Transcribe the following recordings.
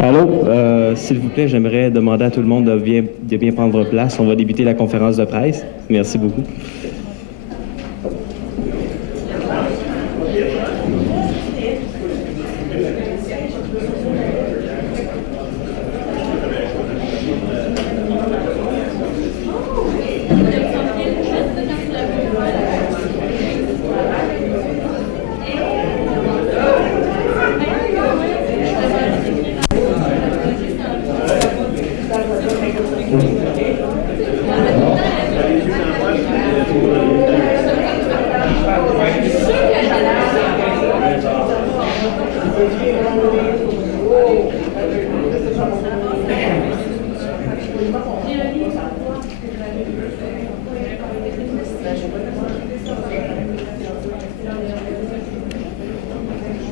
Allô, s'il vous plaît, j'aimerais demander à tout le monde de bien prendre place. On va débuter la conférence de presse. Merci beaucoup.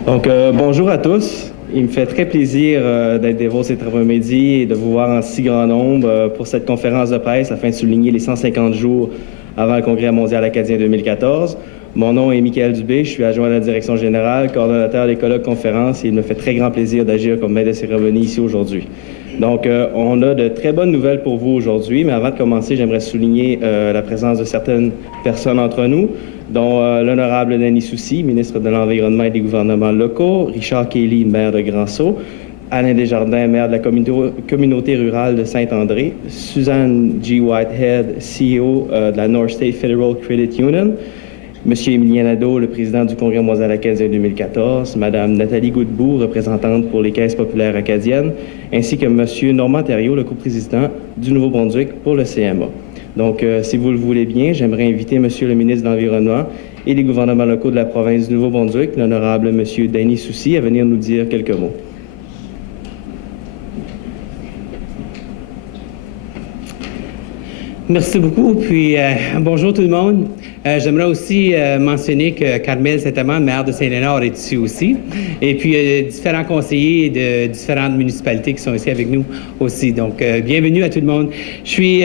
Donc, bonjour à tous. Il me fait très plaisir d'être devant cet après-midi et de vous voir en si grand nombre pour cette conférence de presse afin de souligner les 150 jours avant le Congrès mondial acadien 2014. Mon nom est Michael Dubé, je suis adjoint à la direction générale, coordonnateur des colloques conférences et il me fait très grand plaisir d'agir comme maître de cérémonie ici aujourd'hui. Donc, on a de très bonnes nouvelles pour vous aujourd'hui, mais avant de commencer, j'aimerais souligner la présence de certaines personnes entre nous, dont l'honorable Denis Soucy, ministre de l'Environnement et des gouvernements locaux, Richard Kelly, maire de Grand-Sault, Alain Desjardins, maire de la communauté rurale de Saint-André, Suzanne G. Whitehead, CEO de la North State Federal Credit Union, M. Émilien Nadeau, le président du Congrès mondial acadien 2014, Mme Nathalie Godbout, représentante pour les caisses populaires acadiennes, ainsi que M. Normand Thériault, le coprésident du Nouveau-Brunswick pour le CMA. Donc, si vous le voulez bien, j'aimerais inviter M. le ministre de l'Environnement et des gouvernements locaux de la province du Nouveau-Brunswick, l'honorable M. Denis Soucy, à venir nous dire quelques mots. Merci beaucoup, puis bonjour tout le monde. J'aimerais aussi mentionner que Carmel Saint-Amand, maire de Saint-Léonard, est ici aussi. Et puis, différents conseillers de différentes municipalités qui sont ici avec nous aussi. Donc, bienvenue à tout le monde. Je suis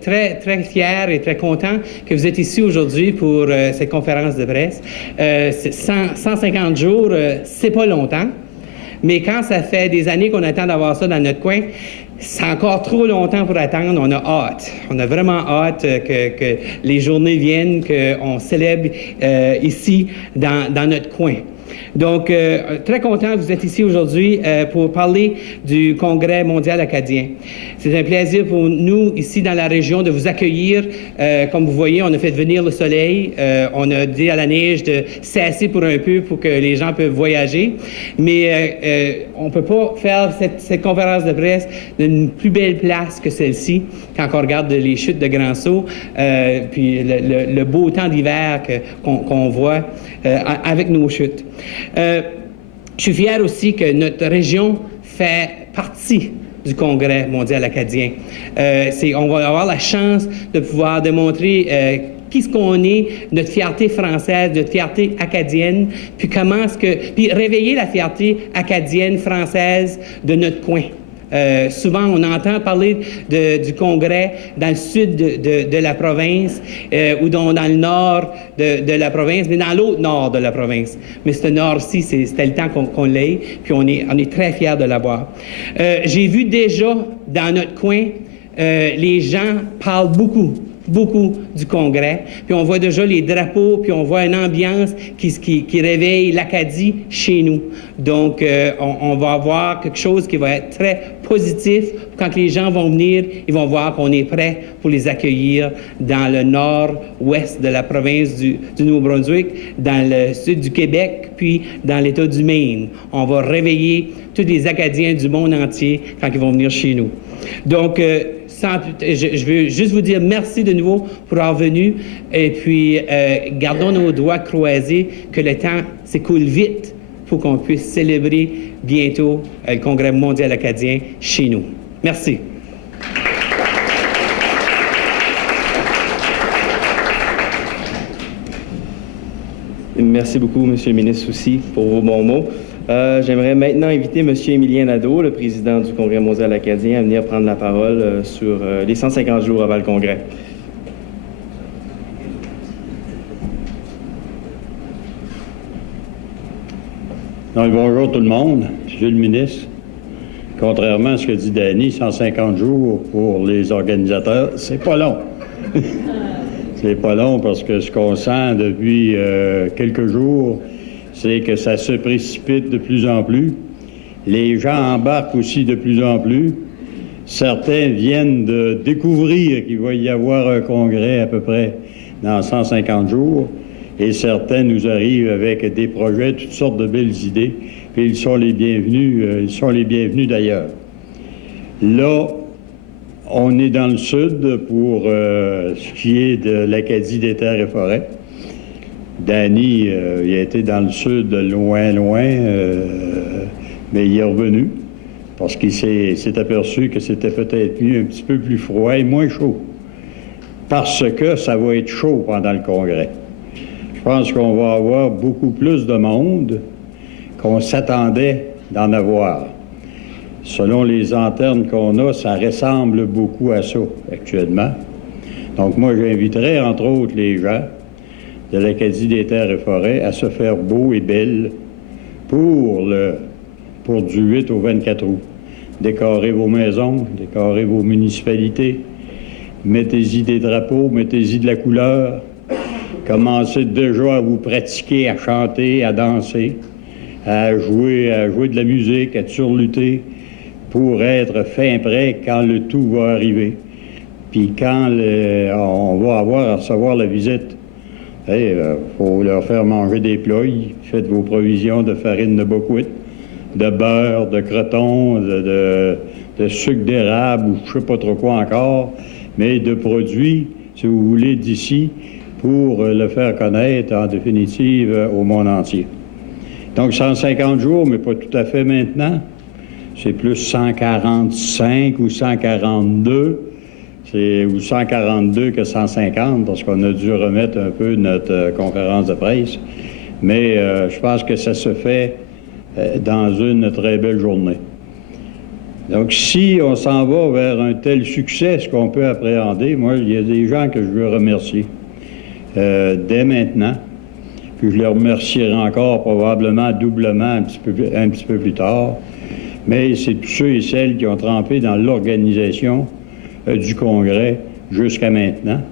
très, très fier et très content que vous êtes ici aujourd'hui pour cette conférence de presse. 150 jours, c'est pas longtemps. Mais quand ça fait des années qu'on attend d'avoir ça dans notre coin, c'est encore trop longtemps pour attendre. On a hâte. On a vraiment hâte que les journées viennent, qu'on célèbre ici dans notre coin. Donc, très content que vous êtes ici aujourd'hui pour parler du Congrès mondial acadien. C'est un plaisir pour nous, ici dans la région, de vous accueillir. Comme vous voyez, on a fait venir le soleil. On a dit à la neige de cesser pour un peu pour que les gens peuvent voyager. Mais on ne peut pas faire cette conférence de presse d'une plus belle place que celle-ci, quand on regarde les chutes de Grand-Sault, puis le beau temps d'hiver qu'on voit avec nos chutes. Je suis fier aussi que notre région fait partie du Congrès mondial acadien. On va avoir la chance de pouvoir démontrer qui ce qu'on est, notre fierté française, notre fierté acadienne, puis puis réveiller la fierté acadienne, française de notre coin. Souvent, on entend parler du Congrès dans le sud de la province ou dans le nord de la province, mais dans l'autre nord de la province. Mais ce nord-ci, c'était le temps qu'on l'ait, puis on est très fiers de l'avoir. J'ai vu déjà dans notre coin, les gens parlent beaucoup du Congrès, puis on voit déjà les drapeaux, puis on voit une ambiance qui réveille l'Acadie chez nous. Donc, on va avoir quelque chose qui va être très positif. Quand les gens vont venir, ils vont voir qu'on est prêt pour les accueillir dans le nord-ouest de la province du Nouveau-Brunswick, dans le sud du Québec, puis dans l'État du Maine. On va réveiller tous les Acadiens du monde entier quand ils vont venir chez nous. Donc, je veux juste vous dire merci de nouveau pour avoir venu et puis gardons nos doigts croisés que le temps s'écoule vite pour qu'on puisse célébrer bientôt le Congrès mondial acadien chez nous. Merci. Merci beaucoup, M. le ministre Soucy, pour vos bons mots. J'aimerais maintenant inviter M. Émilien Nadeau, le président du Congrès mondial acadien, à venir prendre la parole sur les 150 jours avant le Congrès. Donc, bonjour tout le monde, Monsieur le ministre. contrairement à ce que dit Danny, 150 jours pour les organisateurs, c'est pas long. C'est pas long parce que ce qu'on sent depuis quelques jours, c'est que ça se précipite de plus en plus. Les gens embarquent aussi de plus en plus. Certains viennent de découvrir qu'il va y avoir un congrès à peu près dans 150 jours. Et certains nous arrivent avec des projets, toutes sortes de belles idées. Puis ils sont les bienvenus d'ailleurs. Là, on est dans le sud pour ce qui est de l'Acadie des terres et forêts. Danny, il a été dans le sud loin, mais il est revenu parce qu'il s'est aperçu que c'était peut-être mieux un petit peu plus froid et moins chaud. Parce que ça va être chaud pendant le congrès. Je pense qu'on va avoir beaucoup plus de monde qu'on s'attendait d'en avoir. Selon les antennes qu'on a, ça ressemble beaucoup à ça actuellement. Donc moi, j'inviterais entre autres les gens de l'Acadie des terres et forêts à se faire beau et belle pour du 8 au 24 août. Décorez vos maisons, décorez vos municipalités, mettez-y des drapeaux, mettez-y de la couleur, commencez déjà à vous pratiquer, à chanter, à danser, à jouer de la musique, à surlutter pour être fin prêt quand le tout va arriver. Puis quand on va recevoir la visite, il faut leur faire manger des plats. Faites vos provisions de farine de buckwheat, de beurre, de croton, de sucre d'érable ou je ne sais pas trop quoi encore, mais de produits, si vous voulez, d'ici pour le faire connaître en définitive au monde entier. Donc 150 jours, mais pas tout à fait maintenant. C'est plus 145 ou 142. Ou 142 que 150, parce qu'on a dû remettre un peu notre conférence de presse. Mais je pense que ça se fait dans une très belle journée. Donc, si on s'en va vers un tel succès, ce qu'on peut appréhender, moi, il y a des gens que je veux remercier dès maintenant. Puis je les remercierai encore probablement doublement un petit peu plus tard. Mais c'est tous ceux et celles qui ont trempé dans l'organisation du Congrès jusqu'à maintenant.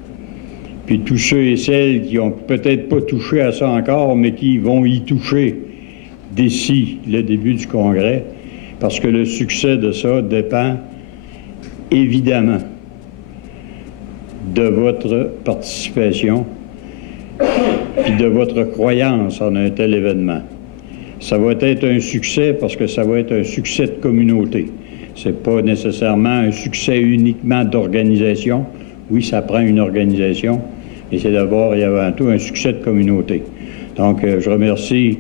Puis tous ceux et celles qui ont peut-être pas touché à ça encore, mais qui vont y toucher d'ici le début du Congrès, parce que le succès de ça dépend évidemment de votre participation puis de votre croyance en un tel événement. Ça va être un succès parce que ça va être un succès de communauté. C'est pas nécessairement un succès uniquement d'organisation. Oui, ça prend une organisation, mais c'est d'abord et avant tout un succès de communauté. Donc, je remercie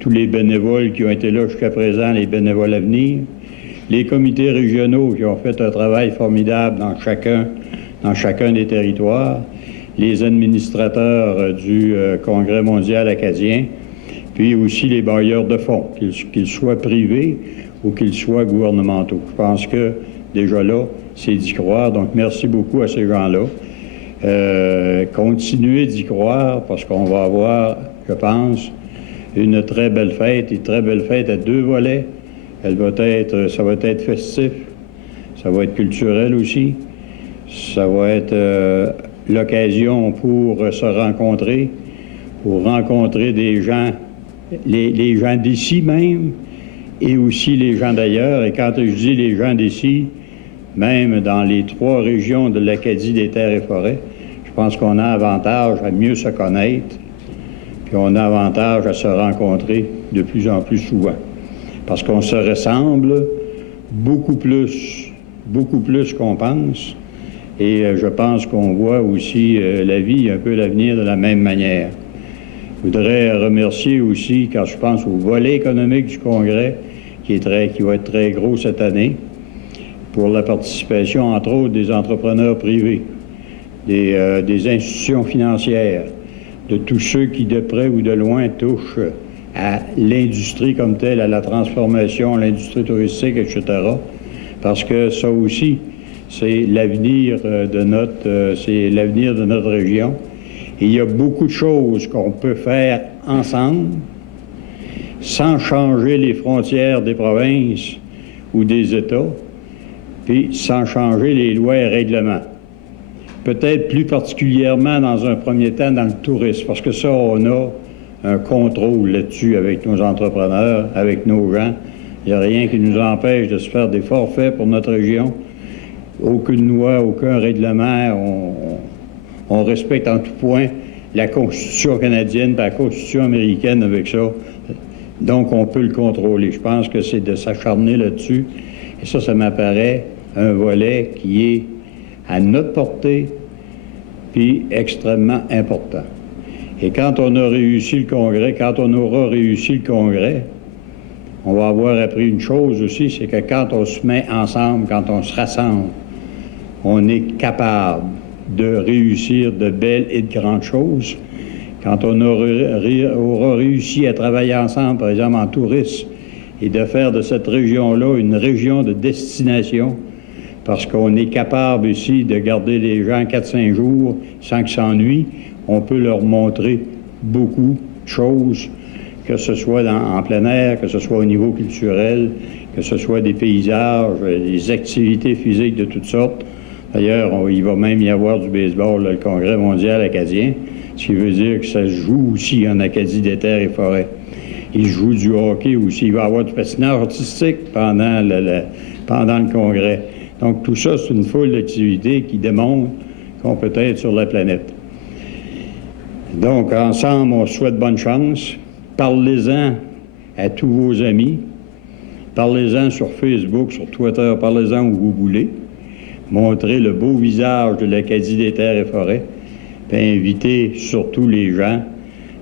tous les bénévoles qui ont été là jusqu'à présent, les bénévoles à venir, les comités régionaux qui ont fait un travail formidable dans chacun des territoires, les administrateurs du Congrès mondial acadien, puis aussi les bailleurs de fonds, qu'ils soient privés ou qu'ils soient gouvernementaux. Je pense que, déjà là, c'est d'y croire. Donc, merci beaucoup à ces gens-là. Continuez d'y croire parce qu'on va avoir, je pense, une très belle fête à deux volets. Ça va être festif, ça va être culturel aussi. Ça va être l'occasion pour se rencontrer, pour rencontrer des gens, les gens d'ici même, et aussi les gens d'ailleurs. Et quand je dis les gens d'ici, même dans les 3 régions de l'Acadie des terres et forêts, je pense qu'on a avantage à mieux se connaître, puis on a avantage à se rencontrer de plus en plus souvent. Parce qu'on se ressemble beaucoup plus qu'on pense. Et je pense qu'on voit aussi la vie, un peu l'avenir de la même manière. Je voudrais remercier aussi, quand je pense au volet économique du Congrès, qui va être très gros cette année, pour la participation, entre autres, des entrepreneurs privés, des institutions financières, de tous ceux qui, de près ou de loin, touchent à l'industrie comme telle, à la transformation, à l'industrie touristique, etc. Parce que ça aussi, c'est l'avenir de notre région. Et il y a beaucoup de choses qu'on peut faire ensemble, sans changer les frontières des provinces ou des États, puis sans changer les lois et règlements. Peut-être plus particulièrement dans un premier temps dans le tourisme, parce que ça, on a un contrôle là-dessus avec nos entrepreneurs, avec nos gens. Il n'y a rien qui nous empêche de se faire des forfaits pour notre région. Aucune loi, aucun règlement. On respecte en tout point la Constitution canadienne et la Constitution américaine avec ça. Donc, on peut le contrôler. Je pense que c'est de s'acharner là-dessus. Et ça m'apparaît un volet qui est à notre portée, puis extrêmement important. Et quand on a réussi le Congrès, quand on aura réussi le Congrès, on va avoir appris une chose aussi, c'est que quand on se met ensemble, quand on se rassemble, on est capable de réussir de belles et de grandes choses. Quand on aura réussi à travailler ensemble, par exemple en tourisme, et de faire de cette région-là une région de destination, parce qu'on est capable ici de garder les gens 4-5 jours sans qu'ils s'ennuient, on peut leur montrer beaucoup de choses, que ce soit en plein air, que ce soit au niveau culturel, que ce soit des paysages, des activités physiques de toutes sortes. D'ailleurs, il va même y avoir du baseball, le Congrès mondial acadien, ce qui veut dire que ça se joue aussi en Acadie des terres et forêts. Il joue du hockey aussi. Il va y avoir du patinage artistique pendant le Congrès. Donc, tout ça, c'est une foule d'activités qui démontrent qu'on peut être sur la planète. Donc, ensemble, on souhaite bonne chance. Parlez-en à tous vos amis. Parlez-en sur Facebook, sur Twitter. Parlez-en où vous voulez. Montrez le beau visage de l'Acadie des terres et forêts. Puis invitez surtout les gens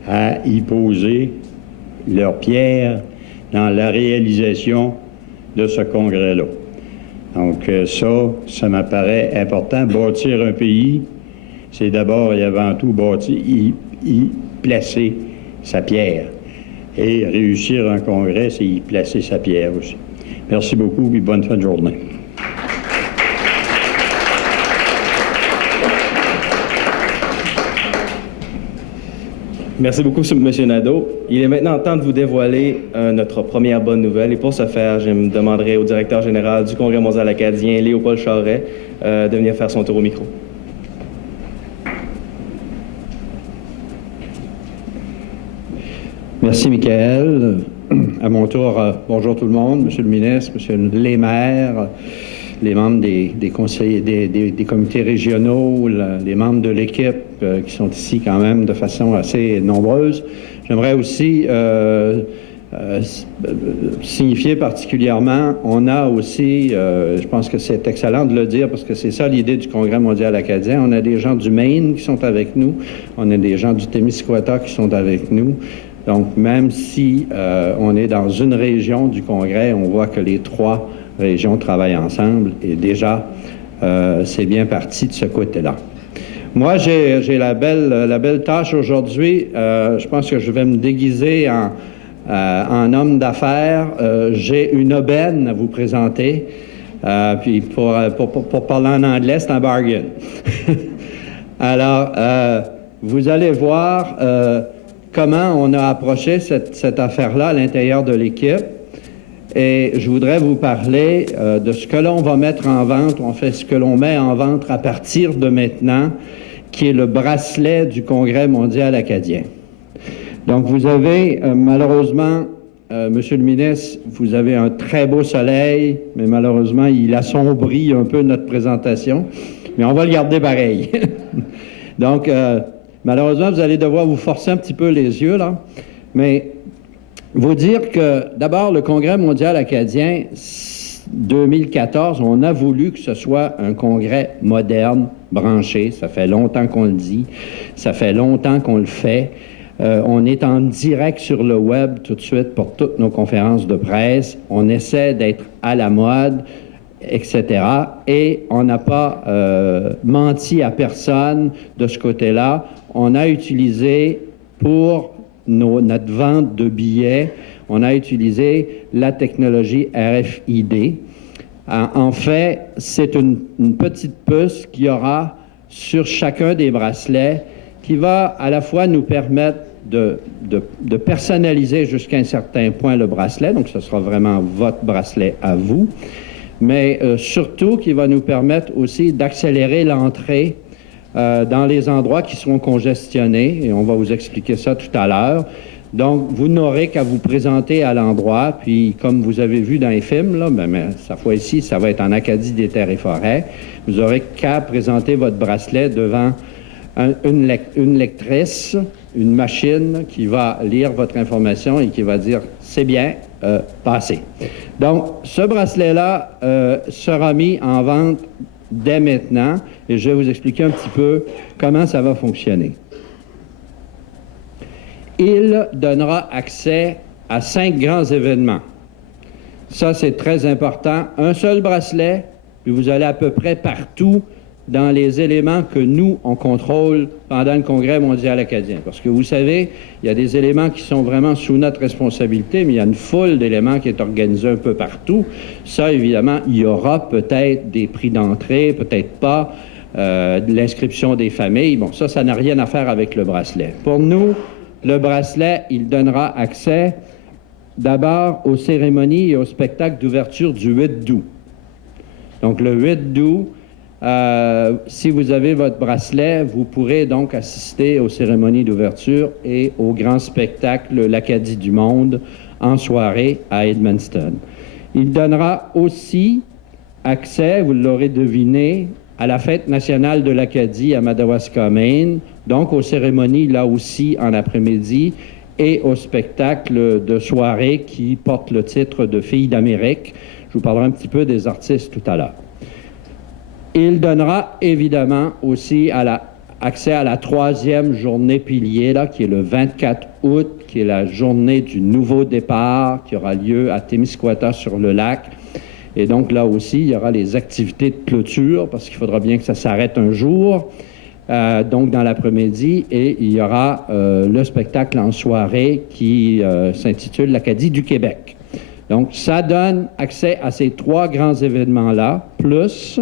à y poser leur pierre dans la réalisation de ce congrès-là. Donc ça m'apparaît important. Bâtir un pays, c'est d'abord et avant tout bâtir, y placer sa pierre. Et réussir un congrès, c'est y placer sa pierre aussi. Merci beaucoup et bonne fin de journée. Merci beaucoup, M. Nadeau. Il est maintenant temps de vous dévoiler notre première bonne nouvelle. Et pour ce faire, je me demanderai au directeur général du Congrès mondial acadien, Léopold Charret, de venir faire son tour au micro. Merci, Michael. À mon tour, bonjour tout le monde, Monsieur le ministre, Monsieur les maires, les membres des conseillers, des comités régionaux, les membres de l'équipe qui sont ici quand même de façon assez nombreuse. J'aimerais aussi signifier particulièrement, on a aussi, je pense que c'est excellent de le dire parce que c'est ça l'idée du Congrès mondial acadien, on a des gens du Maine qui sont avec nous, on a des gens du Témiscouata qui sont avec nous. Donc, même si on est dans une région du Congrès, on voit que les trois régions travaillent ensemble et déjà, c'est bien parti de ce côté-là. Moi, j'ai la belle tâche aujourd'hui. Je pense que je vais me déguiser en homme d'affaires. J'ai une aubaine à vous présenter. Puis pour parler en anglais, c'est un bargain. Alors, vous allez voir comment on a approché cette affaire-là à l'intérieur de l'équipe. Et je voudrais vous parler de ce que l'on va mettre en vente, en fait ce que l'on met en vente à partir de maintenant, qui est le bracelet du Congrès mondial acadien. Donc vous avez malheureusement, Monsieur le ministre, vous avez un très beau soleil, mais malheureusement il assombrit un peu notre présentation, mais on va le garder pareil. Donc malheureusement vous allez devoir vous forcer un petit peu les yeux là, mais vous dire que, d'abord, le Congrès mondial acadien 2014, on a voulu que ce soit un congrès moderne, branché. Ça fait longtemps qu'on le dit. Ça fait longtemps qu'on le fait. On est en direct sur le web tout de suite pour toutes nos conférences de presse. On essaie d'être à la mode, etc. Et on n'a pas menti à personne de ce côté-là. On a utilisé pour notre vente de billets, on a utilisé la technologie RFID. En fait, c'est une petite puce qu'il y aura sur chacun des bracelets qui va à la fois nous permettre de personnaliser jusqu'à un certain point le bracelet, donc ce sera vraiment votre bracelet à vous, mais surtout qui va nous permettre aussi d'accélérer l'entrée dans les endroits qui seront congestionnés, et on va vous expliquer ça tout à l'heure. Donc, vous n'aurez qu'à vous présenter à l'endroit, puis comme vous avez vu dans les films, là, mais cette fois-ci, ça va être en Acadie des Terres et Forêts, vous aurez qu'à présenter votre bracelet devant une lectrice, une machine qui va lire votre information et qui va dire « c'est bien, passez ». Donc, ce bracelet-là sera mis en vente dès maintenant, et je vais vous expliquer un petit peu comment ça va fonctionner. Il donnera accès à 5 grands événements. Ça, c'est très important. Un seul bracelet, puis vous allez à peu près partout dans les éléments que nous, on contrôle pendant le Congrès mondial acadien. Parce que vous savez, il y a des éléments qui sont vraiment sous notre responsabilité, mais il y a une foule d'éléments qui est organisée un peu partout. Ça, évidemment, il y aura peut-être des prix d'entrée, peut-être pas, de l'inscription des familles. Bon, ça n'a rien à faire avec le bracelet. Pour nous, le bracelet, il donnera accès d'abord aux cérémonies et aux spectacles d'ouverture du 8 août. Donc, le 8 août, si vous avez votre bracelet, vous pourrez donc assister aux cérémonies d'ouverture et au grand spectacle l'Acadie du Monde en soirée à Edmundston. Il donnera aussi accès, vous l'aurez deviné, à la fête nationale de l'Acadie à Madawaska, Maine, donc aux cérémonies là aussi en après-midi et au spectacle de soirée qui porte le titre de Filles d'Amérique. Je vous parlerai un petit peu des artistes tout à l'heure. Il donnera évidemment aussi accès à la 3e journée pilier, là, qui est le 24 août, qui est la journée du nouveau départ, qui aura lieu à Témiscouata-sur-le-Lac. Et donc là aussi, il y aura les activités de clôture, parce qu'il faudra bien que ça s'arrête un jour, donc dans l'après-midi, et il y aura le spectacle en soirée qui s'intitule l'Acadie du Québec. Donc ça donne accès à ces 3 grands événements-là, plus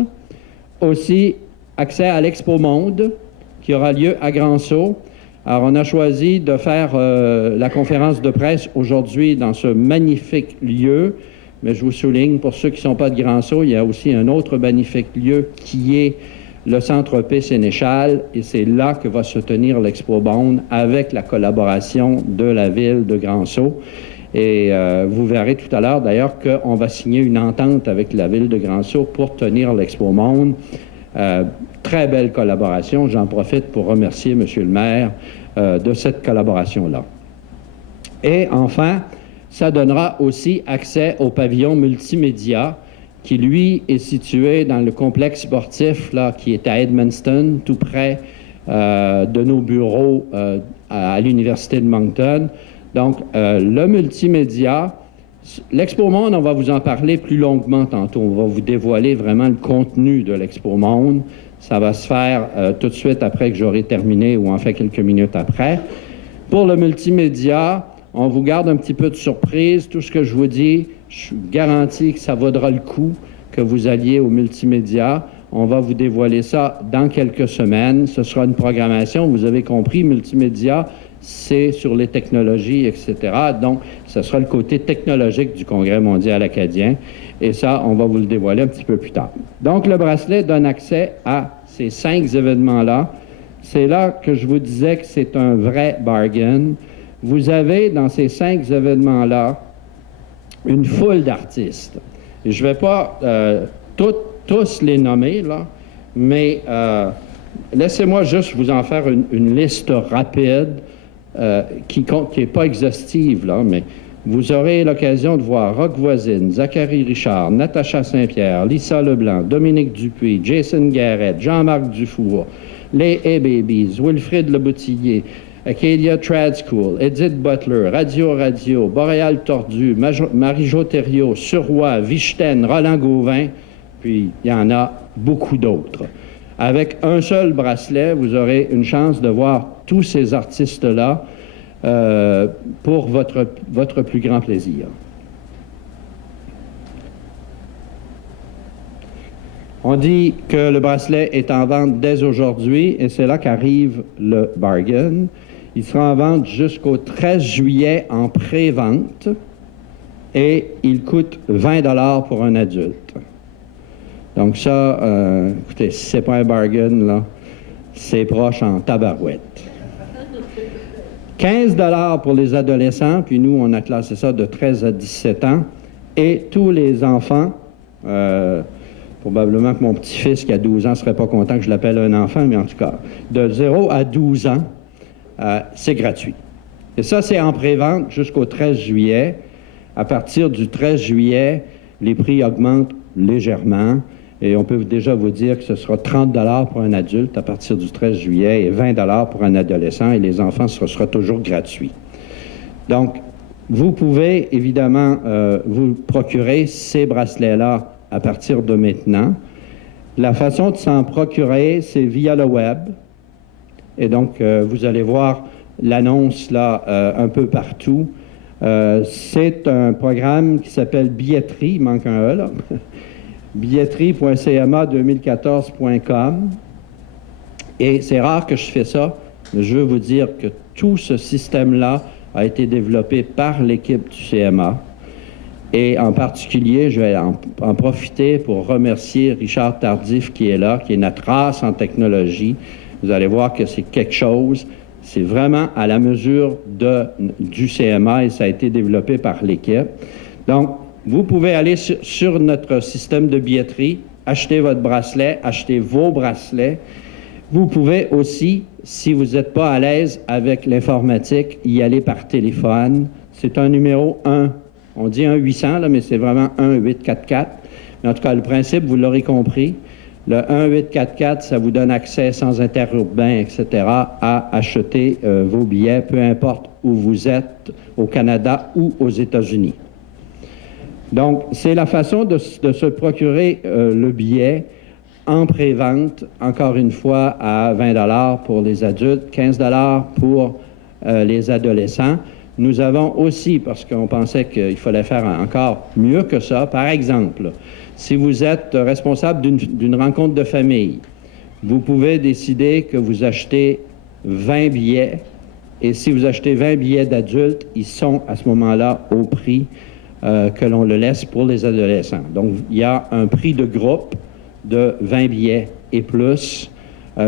aussi accès à l'Expo Monde, qui aura lieu à Grand-Sault. Alors, on a choisi de faire la conférence de presse aujourd'hui dans ce magnifique lieu, mais je vous souligne, pour ceux qui ne sont pas de Grand-Sault, il y a aussi un autre magnifique lieu qui est le Centre P. Sénéchal, et c'est là que va se tenir l'Expo Monde avec la collaboration de la ville de Grand-Sault. Et vous verrez tout à l'heure, d'ailleurs, qu'on va signer une entente avec la ville de Grand-Sault pour tenir l'Expo Monde. Très belle collaboration. J'en profite pour remercier M. le maire de cette collaboration-là. Et enfin, ça donnera aussi accès au pavillon multimédia qui, lui, est situé dans le complexe sportif là, qui est à Edmundston, tout près de nos bureaux à l'Université de Moncton. Donc, le multimédia, l'Expo Monde, on va vous en parler plus longuement tantôt. On va vous dévoiler vraiment le contenu de l'Expo Monde. Ça va se faire tout de suite après que j'aurai terminé ou en fait quelques minutes après. Pour le multimédia, on vous garde un petit peu de surprise. Tout ce que je vous dis, je garantis que ça vaudra le coup que vous alliez au multimédia. On va vous dévoiler ça dans quelques semaines. Ce sera une programmation, vous avez compris, multimédia, c'est sur les technologies, etc. Donc, ce sera le côté technologique du Congrès mondial acadien. Et ça, on va vous le dévoiler un petit peu plus tard. Donc, le bracelet donne accès à ces 5 événements-là. C'est là que je vous disais que c'est un vrai bargain. Vous avez, dans ces 5 événements-là, une foule d'artistes. Et je ne vais pas tous les nommer, là, mais laissez-moi juste vous en faire une liste rapide qui n'est pas exhaustive, là, mais vous aurez l'occasion de voir Roch Voisine, Zachary Richard, Natacha Saint-Pierre, Lisa Leblanc, Dominique Dupuis, Jason Garrett, Jean-Marc Dufour, les A-Babies, Wilfrid Leboutillier, Acadia Trad School, Edith Butler, Radio, Boréal Tordu, Marie-Jo Thériault, Surroy, Vichten, Roland Gauvin, puis il y en a beaucoup d'autres. Avec un seul bracelet, vous aurez une chance de voir tous ces artistes-là pour votre plus grand plaisir. On dit que le bracelet est en vente dès aujourd'hui et c'est là qu'arrive le bargain. Il sera en vente jusqu'au 13 juillet en pré-vente et il coûte 20 $ pour un adulte. Donc ça, écoutez, si c'est pas un bargain, là, c'est proche en tabarouette. 15 $ pour les adolescents, puis nous, on a classé ça de 13 à 17 ans, et tous les enfants, probablement que mon petit-fils qui a 12 ans ne serait pas content que je l'appelle un enfant, mais en tout cas, de 0 à 12 ans, c'est gratuit. Et ça, c'est en pré-vente jusqu'au 13 juillet. À partir du 13 juillet, les prix augmentent légèrement. Et on peut déjà vous dire que ce sera 30 $ pour un adulte à partir du 13 juillet et 20 $ pour un adolescent. Et les enfants, ce sera toujours gratuit. Donc, vous pouvez évidemment vous procurer ces bracelets-là à partir de maintenant. La façon de s'en procurer, c'est via le web. Et donc, vous allez voir l'annonce là un peu partout. C'est un programme qui s'appelle Billetterie, il manque un E là, billetterie.cma2014.com. Et c'est rare que je fais ça, mais je veux vous dire que tout ce système-là a été développé par l'équipe du CMA. Et en particulier, je vais en profiter pour remercier Richard Tardif qui est là, qui est notre race en technologie. Vous allez voir que c'est quelque chose. C'est vraiment à la mesure du CMA et ça a été développé par l'équipe. Donc, vous pouvez aller sur notre système de billetterie, acheter votre bracelet, acheter vos bracelets. Vous pouvez aussi, si vous n'êtes pas à l'aise avec l'informatique, y aller par téléphone. C'est un numéro 1. On dit 1-800, là, mais c'est vraiment 1-844. Mais en tout cas, le principe, vous l'aurez compris. Le 1-844, ça vous donne accès sans interurbain, etc., à acheter vos billets, peu importe où vous êtes, au Canada ou aux États-Unis. Donc, c'est la façon de se procurer le billet en pré-vente, encore une fois, à 20 $ pour les adultes, 15 $ pour les adolescents. Nous avons aussi, parce qu'on pensait qu'il fallait faire encore mieux que ça, par exemple, si vous êtes responsable d'une rencontre de famille, vous pouvez décider que vous achetez 20 billets, et si vous achetez 20 billets d'adultes, ils sont à ce moment-là au prix que l'on le laisse pour les adolescents. Donc, il y a un prix de groupe de 20 billets et plus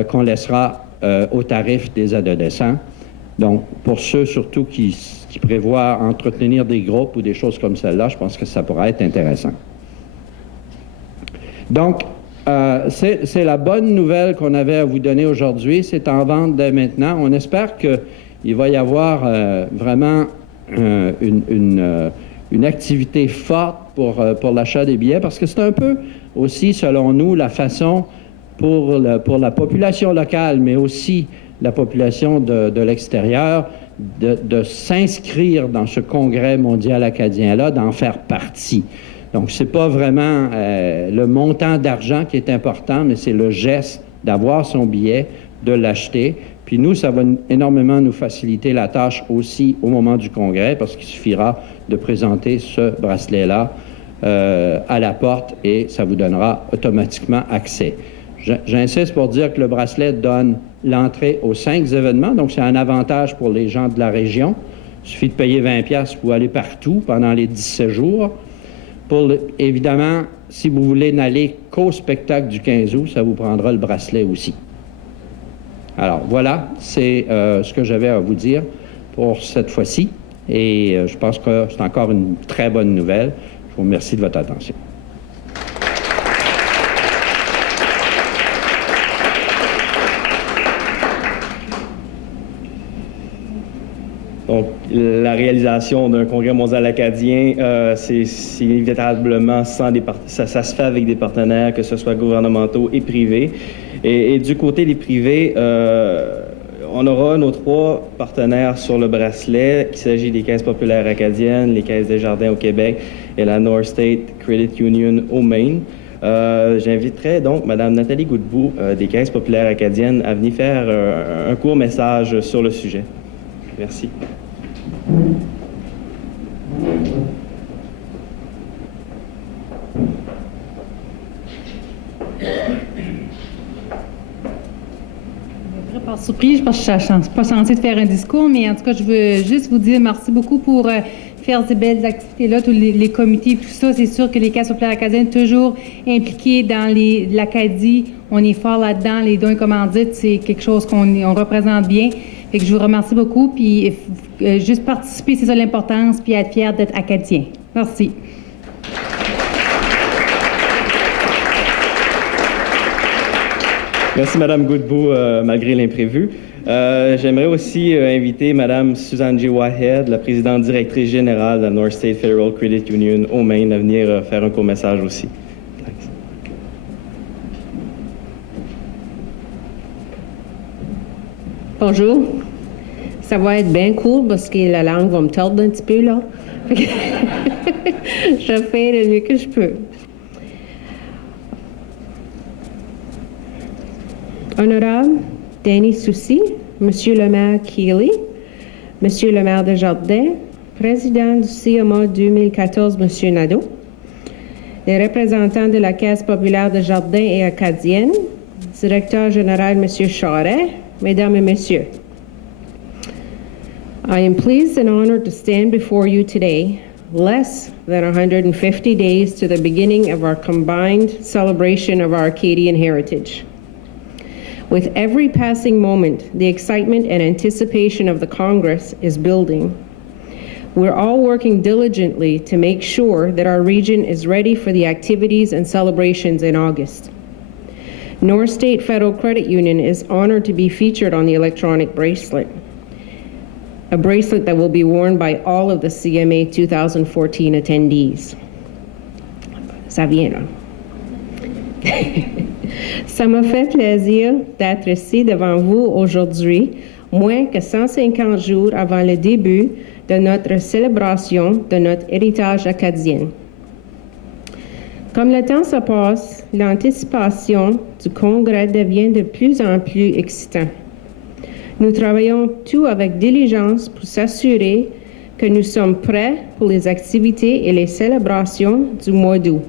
qu'on laissera au tarif des adolescents. Donc, pour ceux surtout qui prévoient entretenir des groupes ou des choses comme celle-là, je pense que ça pourrait être intéressant. Donc, c'est la bonne nouvelle qu'on avait à vous donner aujourd'hui. C'est en vente dès maintenant. On espère qu'il va y avoir vraiment une activité forte pour l'achat des billets, parce que c'est un peu aussi, selon nous, la façon pour la population locale, mais aussi la population de l'extérieur, de s'inscrire dans ce congrès mondial acadien-là, d'en faire partie. Donc, c'est pas vraiment le montant d'argent qui est important, mais c'est le geste d'avoir son billet, de l'acheter. Puis nous, ça va énormément nous faciliter la tâche aussi au moment du congrès, parce qu'il suffira de présenter ce bracelet-là à la porte et ça vous donnera automatiquement accès. J'insiste pour dire que le bracelet donne l'entrée aux 5 événements, donc c'est un avantage pour les gens de la région. Il suffit de payer 20$ pour aller partout pendant les 17 jours. Évidemment, si vous voulez n'aller qu'au spectacle du 15 août, ça vous prendra le bracelet aussi. Alors voilà, c'est ce que j'avais à vous dire pour cette fois-ci. Et je pense que c'est encore une très bonne nouvelle. Je vous remercie de votre attention. Donc, la réalisation d'un congrès mondial acadien, c'est inévitablement ça se fait avec des partenaires, que ce soit gouvernementaux et privés. Et du côté des privés, on aura nos 3 partenaires sur le bracelet. Il s'agit des Caisses populaires acadiennes, les Caisses des Jardins au Québec et la North State Credit Union au Maine. J'inviterai donc Mme Nathalie Godbout des Caisses populaires acadiennes à venir faire un court message sur le sujet. Merci. surprise parce que je ne suis pas censée de faire un discours, mais en tout cas, je veux juste vous dire merci beaucoup pour faire ces belles activités-là, tous les comités, tout ça. C'est sûr que les Caisses populaires acadiennes sont toujours impliquées dans l'Acadie. On est fort là-dedans. Les dons et commandites, c'est quelque chose qu'on représente bien. Fait que je vous remercie beaucoup. Puis juste participer, c'est ça l'importance, puis être fier d'être acadien. Merci. Merci, Mme Godbout, malgré l'imprévu. J'aimerais aussi inviter Mme Suzanne J. Whitehead, la présidente directrice générale de la North State Federal Credit Union au Maine, à venir faire un court message aussi. Thanks. Bonjour. Ça va être bien cool parce que la langue va me tordre un petit peu, là. Je fais le mieux que je peux. Honorable Danny Soucy, Monsieur le maire Keeley, Monsieur le maire Desjardins, président du CMA 2014, Monsieur Nadeau, les représentants de la Caisse populaire de Jardins et Acadienne, directeur général Monsieur Charret, Mesdames et Messieurs. I am pleased and honored to stand before you today, less than 150 days to the beginning of our combined celebration of our Acadian heritage. With every passing moment, the excitement and anticipation of the Congress is building. We're all working diligently to make sure that our region is ready for the activities and celebrations in August. North State Federal Credit Union is honored to be featured on the electronic bracelet, a bracelet that will be worn by all of the CMA 2014 attendees. Ça vient là. Ça m'a fait plaisir d'être ici devant vous aujourd'hui, moins que 150 jours avant le début de notre célébration de notre héritage acadien. Comme le temps se passe, l'anticipation du Congrès devient de plus en plus excitant. Nous travaillons tout avec diligence pour s'assurer que nous sommes prêts pour les activités et les célébrations du mois d'août.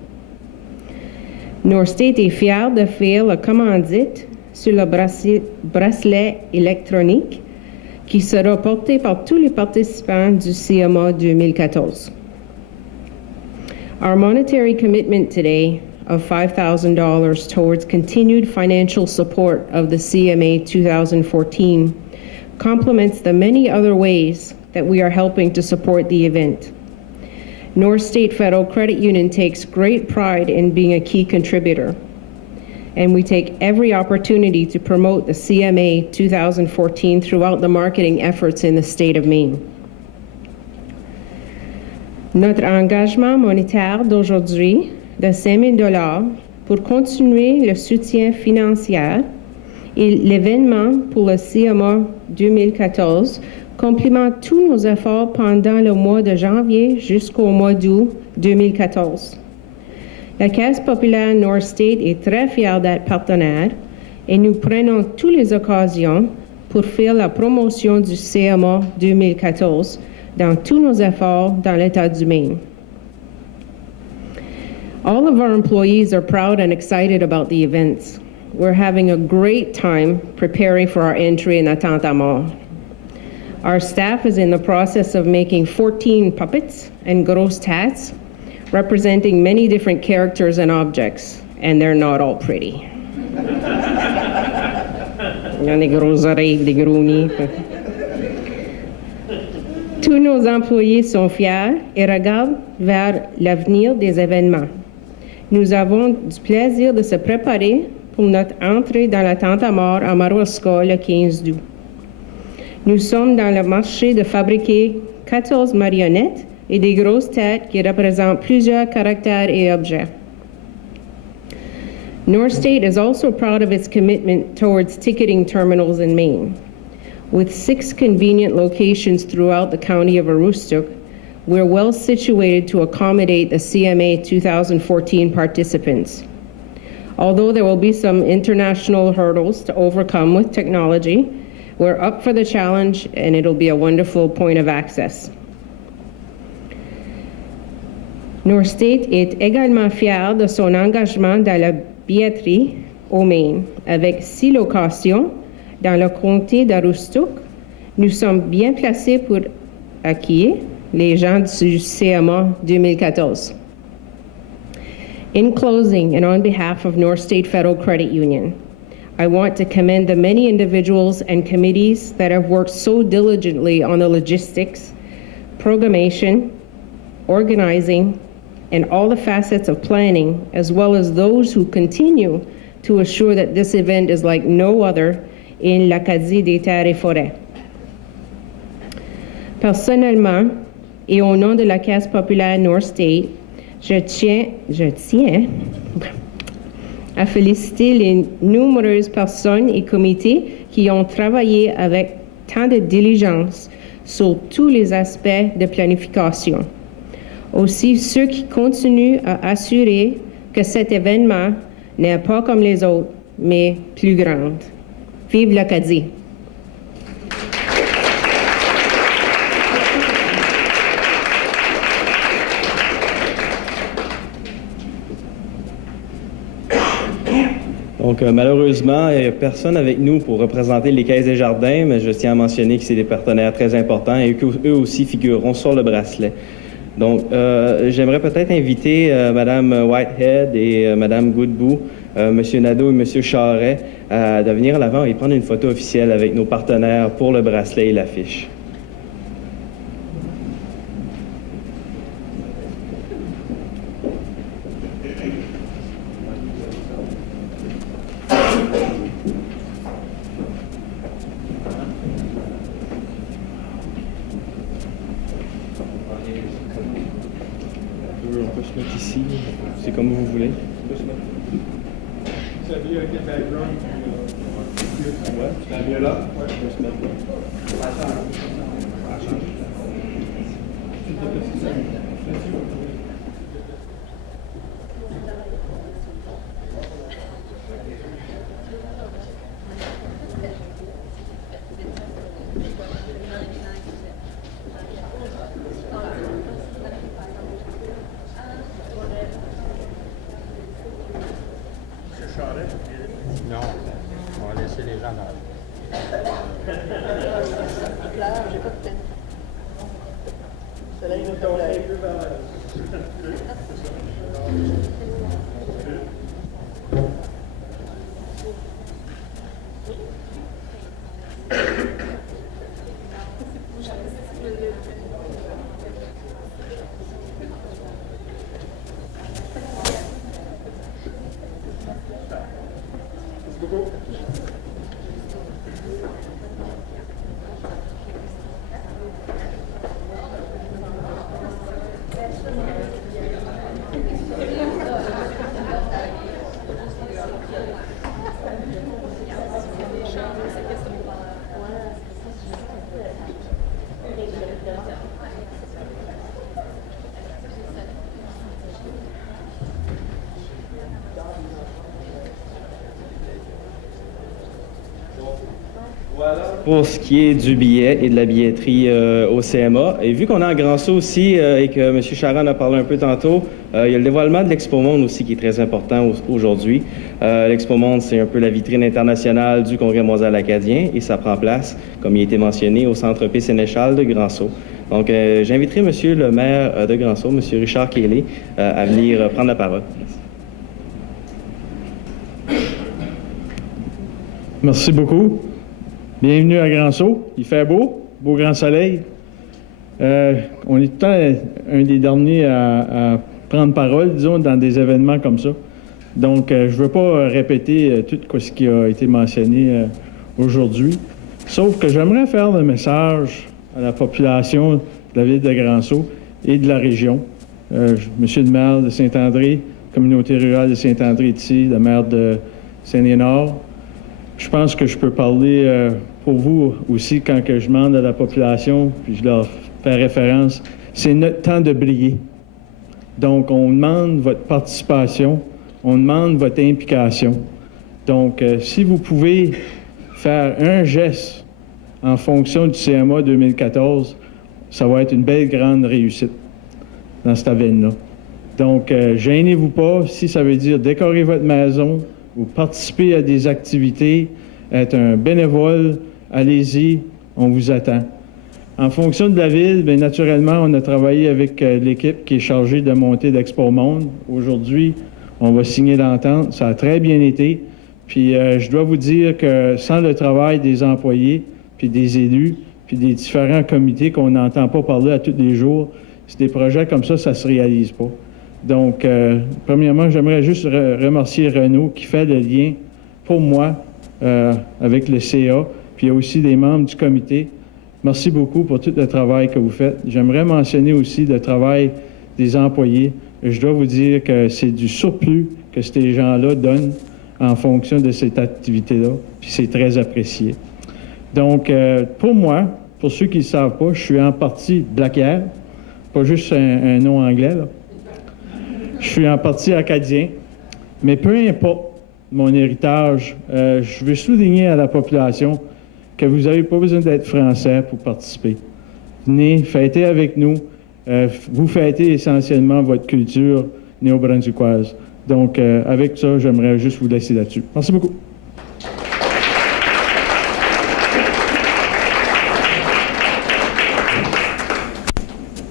North State est fier de faire la commandite sur le bracelet électronique qui sera porté par tous les participants du CMA 2014. Our monetary commitment today of $5,000 towards continued financial support of the CMA 2014 complements the many other ways that we are helping to support the event. North State Federal Credit Union takes great pride in being a key contributor, and we take every opportunity to promote the CMA 2014 throughout the marketing efforts in the state of Maine. Notre engagement monétaire d'aujourd'hui de 5 000 $ pour continuer le soutien financier et l'événement pour le CMA 2014 complimente tous nos efforts pendant le mois de janvier jusqu'au mois d'août 2014. La Caisse populaire North State est très fière d'être partenaire et nous prenons toutes les occasions pour faire la promotion du CMA 2014 dans tous nos efforts dans l'État du Maine. All of our employees are proud and excited about the events. We're having a great time preparing for our entry in Attente-à-Mort. Our staff is in the process of making 14 puppets and grosses têtes representing many different characters and objects, and they're not all pretty. Il y a des grosses oreilles, des gros nids. Tous nos employés sont fiers et regardent vers l'avenir des événements. Nous avons du plaisir de se préparer pour notre entrée dans l'Attente-à-Mort à Madawaska le 15 août. Nous sommes dans le marché de fabriquer 14 marionnettes et des grosses têtes qui représentent plusieurs caractères et objets. North State is also proud of its commitment towards ticketing terminals in Maine. With 6 convenient locations throughout the county of Aroostook, we're well situated to accommodate the CMA 2014 participants. Although there will be some international hurdles to overcome with technology, we're up for the challenge and it'll be a wonderful point of access. North State est également fier de son engagement dans la billetterie au Maine, avec 6 locations dans le comté d'Aroostook, nous sommes bien placés pour accueillir les gens du CMA 2014. In closing, and on behalf of North State Federal Credit Union, I want to commend the many individuals and committees that have worked so diligently on the logistics, programmation, organizing, and all the facets of planning, as well as those who continue to assure that this event is like no other in l'Acadie des Terres et Forêts. Personnellement, et au nom de la Caisse populaire North State, je tiens à féliciter les nombreuses personnes et comités qui ont travaillé avec tant de diligence sur tous les aspects de planification. Aussi, ceux qui continuent à assurer que cet événement n'est pas comme les autres, mais plus grand. Vive l'Acadie! Donc, malheureusement, il n'y a personne avec nous pour représenter les Caisses des Jardins, mais je tiens à mentionner que c'est des partenaires très importants et qu'eux aussi figureront sur le bracelet. Donc, j'aimerais peut-être inviter Mme Whitehead et Mme Goodbout, M. Nadeau et M. Charret de venir à l'avant et prendre une photo officielle avec nos partenaires pour le bracelet et l'affiche. On peut se mettre ici, c'est comme vous voulez. Ça vient avec le background. Ouais, ça vient là. Ouais, je peux se mettre là. Non, on va laisser les gens dans J'ai pas de peine. C'est là, il nous Pour ce qui est du billet et de la billetterie au CMA, et vu qu'on est en Grand Saut aussi et que M. Charron a parlé un peu tantôt, il y a le dévoilement de l'Expo Monde aussi qui est très important aujourd'hui. L'Expo Monde, c'est un peu la vitrine internationale du Congrès mondial acadien et ça prend place, comme il a été mentionné, au Centre P. Sénéchal de Grand Saut. Donc, j'inviterai M. le maire de Grand Saut, M. Richard Kelly, à venir prendre la parole. Merci beaucoup. Bienvenue à Grand Saut. Il fait beau grand soleil. On est tout le temps un des derniers à prendre parole, disons, dans des événements comme ça. Donc, je ne veux pas répéter tout ce qui a été mentionné aujourd'hui, sauf que j'aimerais faire le message à la population de la ville de Grand Saut et de la région. Monsieur le maire de Saint-André, communauté rurale de Saint-André ici, le maire de Saint-Léonard. Je pense que je peux parler pour vous aussi quand que je demande à la population, puis je leur fais référence, c'est notre temps de briller. Donc, on demande votre participation, on demande votre implication. Donc, si vous pouvez faire un geste en fonction du CMA 2014, ça va être une belle grande réussite dans cette veine-là. Donc, gênez-vous pas. Si ça veut dire décorer votre maison ou participer à des activités, être un bénévole, allez-y, on vous attend. En fonction de la ville, bien naturellement, on a travaillé avec l'équipe qui est chargée de monter d'Expo Monde. Aujourd'hui, on va signer l'entente. Ça a très bien été. Puis je dois vous dire que sans le travail des employés, puis des élus, puis des différents comités qu'on n'entend pas parler à tous les jours, c'est des projets comme ça ne se réalise pas. Donc, premièrement, j'aimerais juste remercier Renaud qui fait le lien pour moi avec le CA, puis il y a aussi des membres du comité. Merci beaucoup pour tout le travail que vous faites. J'aimerais mentionner aussi le travail des employés. Je dois vous dire que c'est du surplus que ces gens-là donnent en fonction de cette activité-là, puis c'est très apprécié. Donc, pour moi, pour ceux qui ne le savent pas, je suis en partie Black-Pierre, pas juste un nom anglais, là. Je suis en partie acadien, mais peu importe mon héritage, je veux souligner à la population que vous n'avez pas besoin d'être français pour participer. Venez, fêtez avec nous. Vous fêtez essentiellement votre culture néo-brunswickoise. Donc, avec ça, j'aimerais juste vous laisser là-dessus. Merci beaucoup.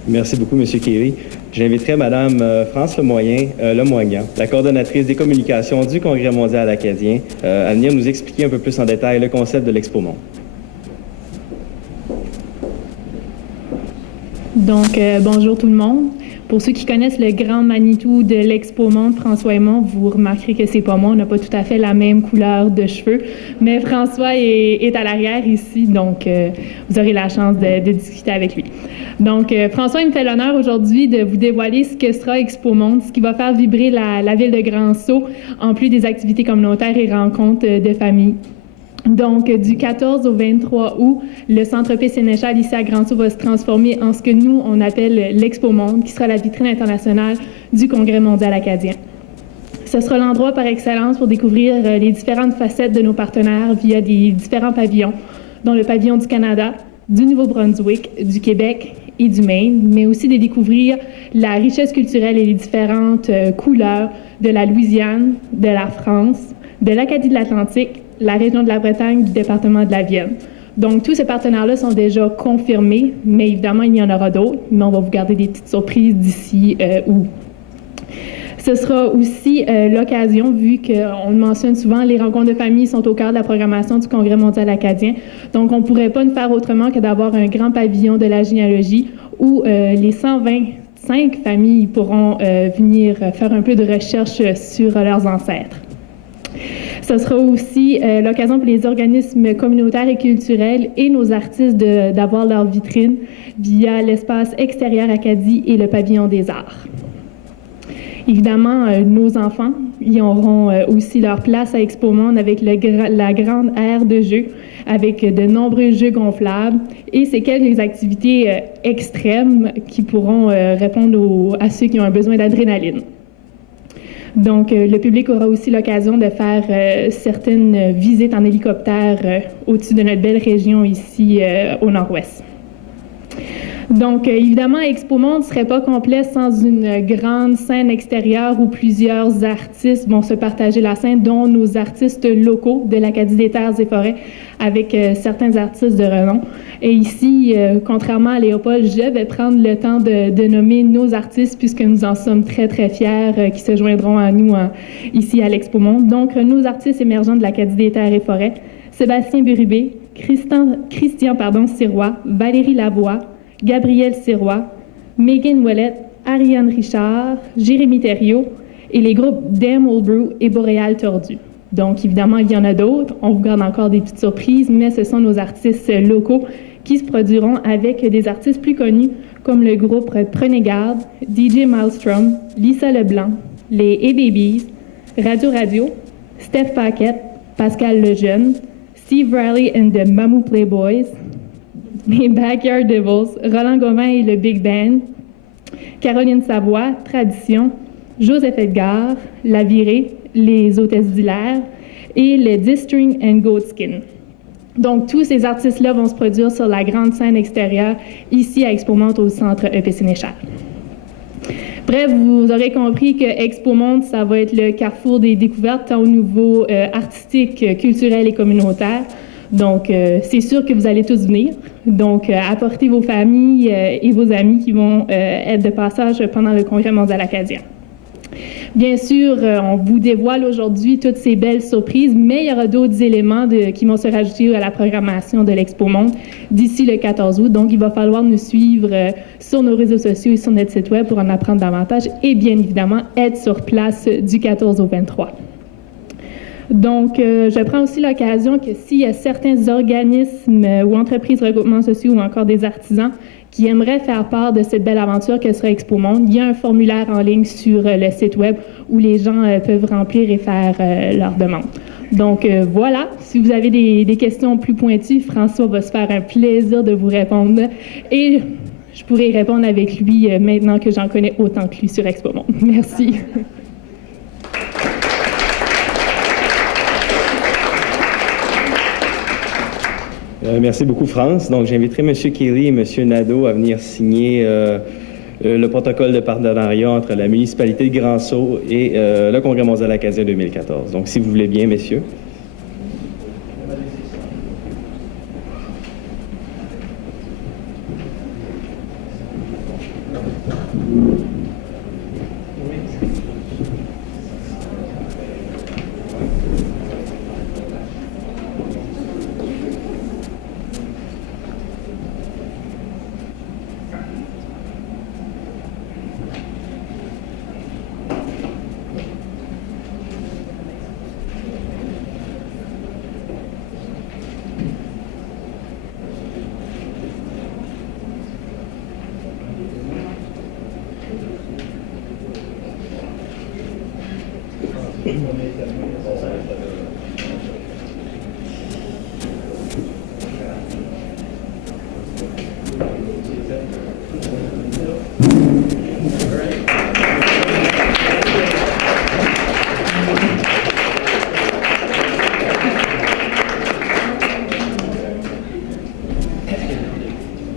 Merci beaucoup, M. Kéry. J'inviterai Mme France Lemoignan, la coordonnatrice des communications du Congrès mondial acadien, à venir nous expliquer un peu plus en détail le concept de l'Expo Monde. Donc, bonjour tout le monde. Pour ceux qui connaissent le grand Manitou de l'Expo Monde, François et moi, vous remarquerez que c'est pas moi, on n'a pas tout à fait la même couleur de cheveux, mais François est à l'arrière ici, donc vous aurez la chance de discuter avec lui. Donc, François, il me fait l'honneur aujourd'hui de vous dévoiler ce que sera Expo Monde, ce qui va faire vibrer la ville de Grand-Sault, en plus des activités communautaires et rencontres de famille. Donc, du 14 au 23 août, le Centre P. Sénéchal ici à Grand-Sault va se transformer en ce que nous, on appelle l'Expo Monde, qui sera la vitrine internationale du Congrès mondial acadien. Ce sera l'endroit par excellence pour découvrir les différentes facettes de nos partenaires via des différents pavillons, dont le pavillon du Canada, du Nouveau-Brunswick, du Québec et du Maine, mais aussi de découvrir la richesse culturelle et les différentes couleurs de la Louisiane, de la France, de l'Acadie de l'Atlantique, la région de la Bretagne, du département de la Vienne. Donc, tous ces partenaires-là sont déjà confirmés, mais évidemment, il y en aura d'autres, mais on va vous garder des petites surprises d'ici août. Ce sera aussi l'occasion, vu qu'on le mentionne souvent, les rencontres de famille sont au cœur de la programmation du Congrès mondial acadien. Donc, on ne pourrait pas faire autrement que d'avoir un grand pavillon de la généalogie où les 125 familles pourront venir faire un peu de recherche sur leurs ancêtres. Ce sera aussi l'occasion pour les organismes communautaires et culturels et nos artistes d'avoir leur vitrine via l'espace extérieur Acadie et le pavillon des arts. Évidemment, nos enfants y auront aussi leur place à Expo Monde avec la grande aire de jeux, avec de nombreux jeux gonflables et ces quelques activités extrêmes qui pourront répondre à ceux qui ont un besoin d'adrénaline. Donc, le public aura aussi l'occasion de faire certaines visites en hélicoptère au-dessus de notre belle région ici au nord-ouest. Donc, évidemment, Expo Monde ne serait pas complet sans une grande scène extérieure où plusieurs artistes vont se partager la scène, dont nos artistes locaux de l'Acadie des Terres et Forêts, avec certains artistes de renom. Et ici, contrairement à Léopold, je vais prendre le temps de nommer nos artistes, puisque nous en sommes très, très fiers, qui se joindront à nous ici à l'Expo Monde. Donc, nos artistes émergents de l'Acadie des Terres et Forêts, Sébastien Burubé, Christian Sirois, Valérie Lavoie, Gabrielle Sirois, Megan Ouellette, Ariane Richard, Jérémy Thériault et les groupes Damn Old Brew et Boréal Tordu. Donc, évidemment, il y en a d'autres. On vous garde encore des petites surprises, mais ce sont nos artistes locaux qui se produiront avec des artistes plus connus comme le groupe Prenez Garde, DJ Maelstrom, Lisa Leblanc, les A-Babies, Radio, Steph Paquette, Pascal Lejeune, Steve Riley and the Mamou Playboys, les Backyard Devils, Roland Gauvin et le Big Band, Caroline Savoie, Tradition, Joseph Edgar, La Virée, les Hôtesses d'Hilaire et le D-String and Goatskin. Donc, tous ces artistes-là vont se produire sur la grande scène extérieure ici à Expo Monde au centre EP Sénéchal. Bref, vous aurez compris que Expo Monde, ça va être le carrefour des découvertes, tant au niveau artistique, culturel et communautaire. Donc, c'est sûr que vous allez tous venir. Donc, apportez vos familles et vos amis qui vont être de passage pendant le Congrès mondial acadien. Bien sûr, on vous dévoile aujourd'hui toutes ces belles surprises, mais il y aura d'autres éléments qui vont se rajouter à la programmation de l'Expo Monde d'ici le 14 août. Donc, il va falloir nous suivre sur nos réseaux sociaux et sur notre site web pour en apprendre davantage et bien évidemment être sur place du 14 au 23. Donc, je prends aussi l'occasion que s'il y a certains organismes ou entreprises, regroupements sociaux ou encore des artisans qui aimeraient faire part de cette belle aventure que sera Expo Monde, il y a un formulaire en ligne sur le site web où les gens peuvent remplir et faire leurs demandes. Donc, voilà. Si vous avez des questions plus pointues, François va se faire un plaisir de vous répondre et je pourrai y répondre avec lui maintenant que j'en connais autant que lui sur Expo Monde. Merci. Merci beaucoup, France. Donc, j'inviterai M. Kelly et M. Nadeau à venir signer le protocole de partenariat entre la municipalité de Grand-Sault et le Congrès mondial acadien 2014. Donc, si vous voulez bien, messieurs.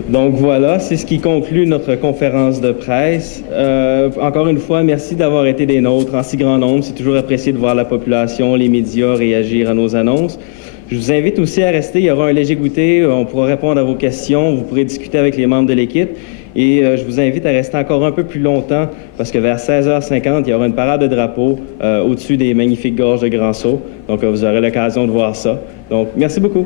Donc voilà, c'est ce qui conclut notre conférence de presse. Encore une fois, merci d'avoir été des nôtres en si grand nombre. C'est toujours apprécié de voir la population, les médias réagir à nos annonces. Je vous invite aussi à rester. Il y aura un léger goûter. On pourra répondre à vos questions. Vous pourrez discuter avec les membres de l'équipe. Et je vous invite à rester encore un peu plus longtemps parce que vers 16h50, il y aura une parade de drapeaux au-dessus des magnifiques gorges de Grand-Sault. Donc, vous aurez l'occasion de voir ça. Donc, merci beaucoup.